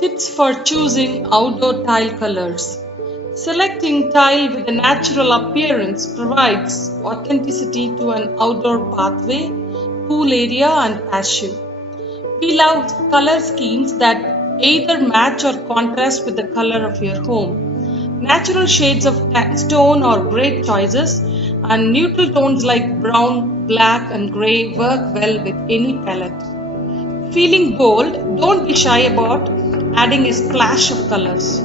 Tips for choosing outdoor tile colors. Selecting tile with a natural appearance provides authenticity to an outdoor pathway, pool area, and patio. We love color schemes that either match or contrast with the color of your home. Natural shades of stone are great choices, and neutral tones like brown, black, and gray work well with any palette. Feeling bold, don't be shy about adding a splash of colors.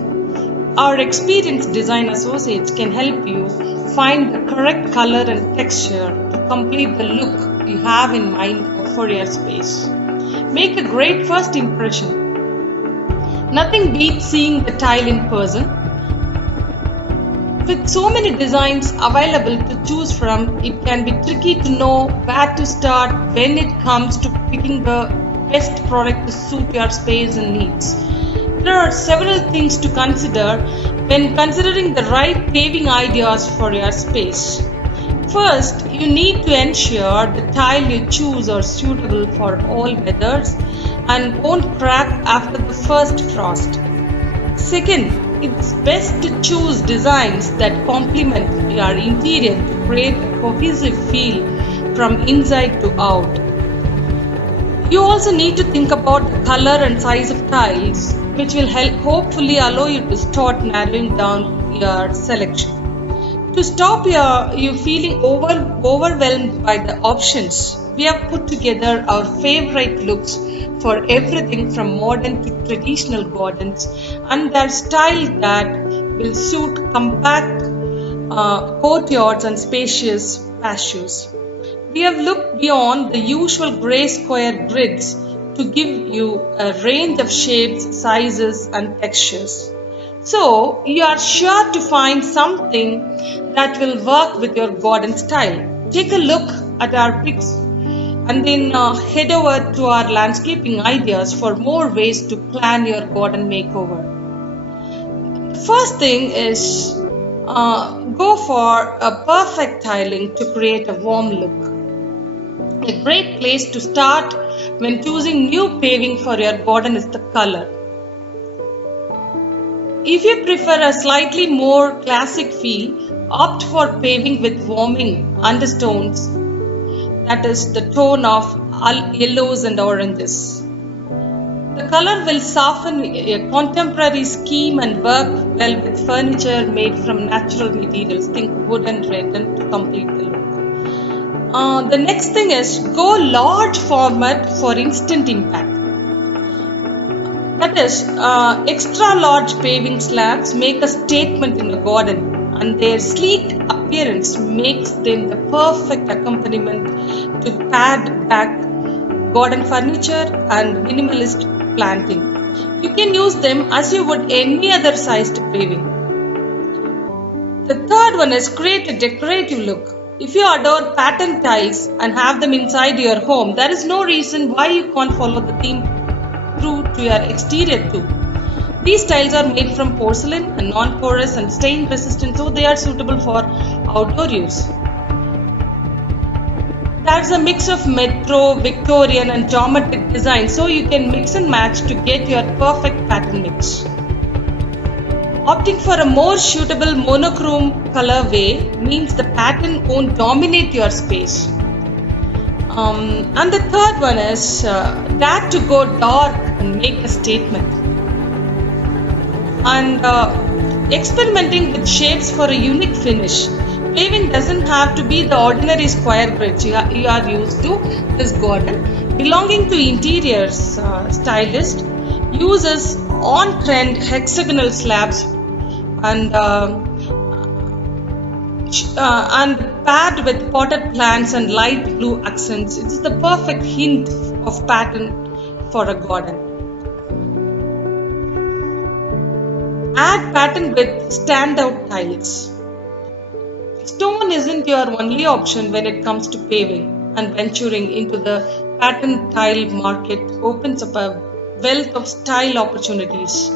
Our experienced design associates can help you find the correct color and texture to complete the look you have in mind for your space. Make a great first impression. Nothing beats seeing the tile in person. With so many designs available to choose from, it can be tricky to know where to start when it comes to picking the best product to suit your space and needs. There are several things to consider when considering the right paving ideas for your space. First, you need to ensure the tile you choose are suitable for all weathers and won't crack after the first frost. Second, it's best to choose designs that complement your interior to create a cohesive feel from inside to out. You also need to think about the color and size of tiles, which will hopefully allow you to start narrowing down your selection. To stop you feeling overwhelmed by the options, we have put together our favorite looks for everything from modern to traditional gardens and their style that will suit compact courtyards and spacious patios. We have looked beyond the usual gray square grids to give you a range of shapes, sizes, and textures. So, you are sure to find something that will work with your garden style. Take a look at our pics and then head over to our landscaping ideas for more ways to plan your garden makeover. The first thing is go for a perfect tiling to create a warm look. A great place to start when choosing new paving for your garden is the color. If you prefer a slightly more classic feel, opt for paving with warming undertones, that is the tone of yellows and oranges. The color will soften a contemporary scheme and work well with furniture made from natural materials, think wood and rattan, to complete the look. The next thing is go large format for instant impact. That is, extra large paving slabs make a statement in the garden, and their sleek appearance makes them the perfect accompaniment to pared back garden furniture and minimalist planting. You can use them as you would any other sized paving. The third one is create a decorative look. If you adore pattern tiles and have them inside your home, there is no reason why you can't follow the theme through to your exterior too. These tiles are made from porcelain and non-porous and stain resistant, so they are suitable for outdoor use. There's a mix of metro, Victorian and geometric design, so you can mix and match to get your perfect pattern mix. Opting for a more suitable monochrome colorway means the pattern won't dominate your space. And the third one is dare to go dark and make a statement. And experimenting with shapes for a unique finish. Paving doesn't have to be the ordinary square grids you are used to. This garden, belonging to interiors stylist, uses on-trend hexagonal slabs and paired with potted plants and light blue accents. It's the perfect hint of pattern for a garden. Add pattern with standout tiles. Stone isn't your only option when it comes to paving, and venturing into the pattern tile market opens up a wealth of style opportunities.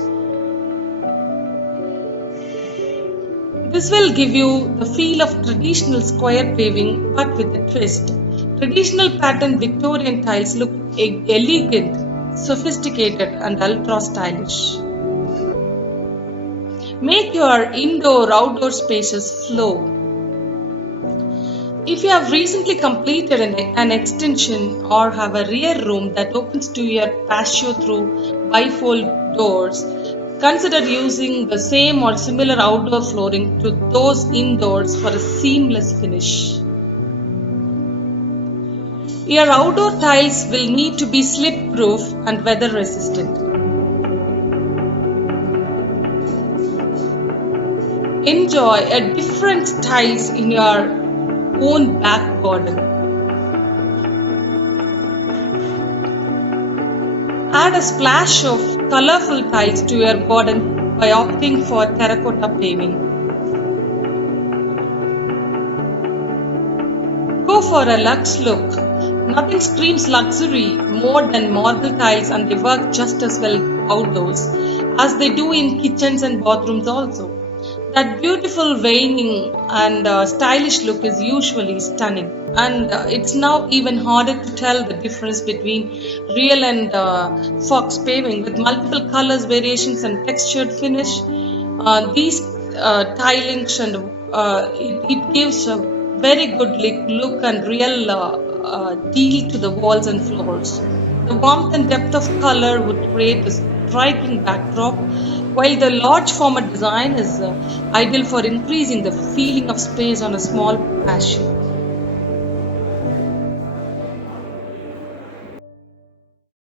This will give you the feel of traditional square paving but with a twist. Traditional pattern Victorian tiles look elegant sophisticated, and ultra stylish. Make your indoor-outdoor spaces flow. If you have recently completed an extension or have a rear room that opens to your patio through bifold doors, consider using the same or similar outdoor flooring to those indoors for a seamless finish. Your outdoor tiles will need to be slip proof and weather resistant. Enjoy a different styles in your own back garden. Add a splash of colorful tiles to your garden by opting for terracotta paving. Go for a luxe look. Nothing screams luxury more than marble tiles, and they work just as well outdoors as they do in kitchens and bathrooms also. That beautiful veining and stylish look is usually stunning, and it's now even harder to tell the difference between real and fox paving with multiple colors, variations, and textured finish. These tilings and it gives a very good look and real deal to the walls and floors. The warmth and depth of color would create a striking backdrop, while the large format design is ideal for increasing the feeling of space on a small patio.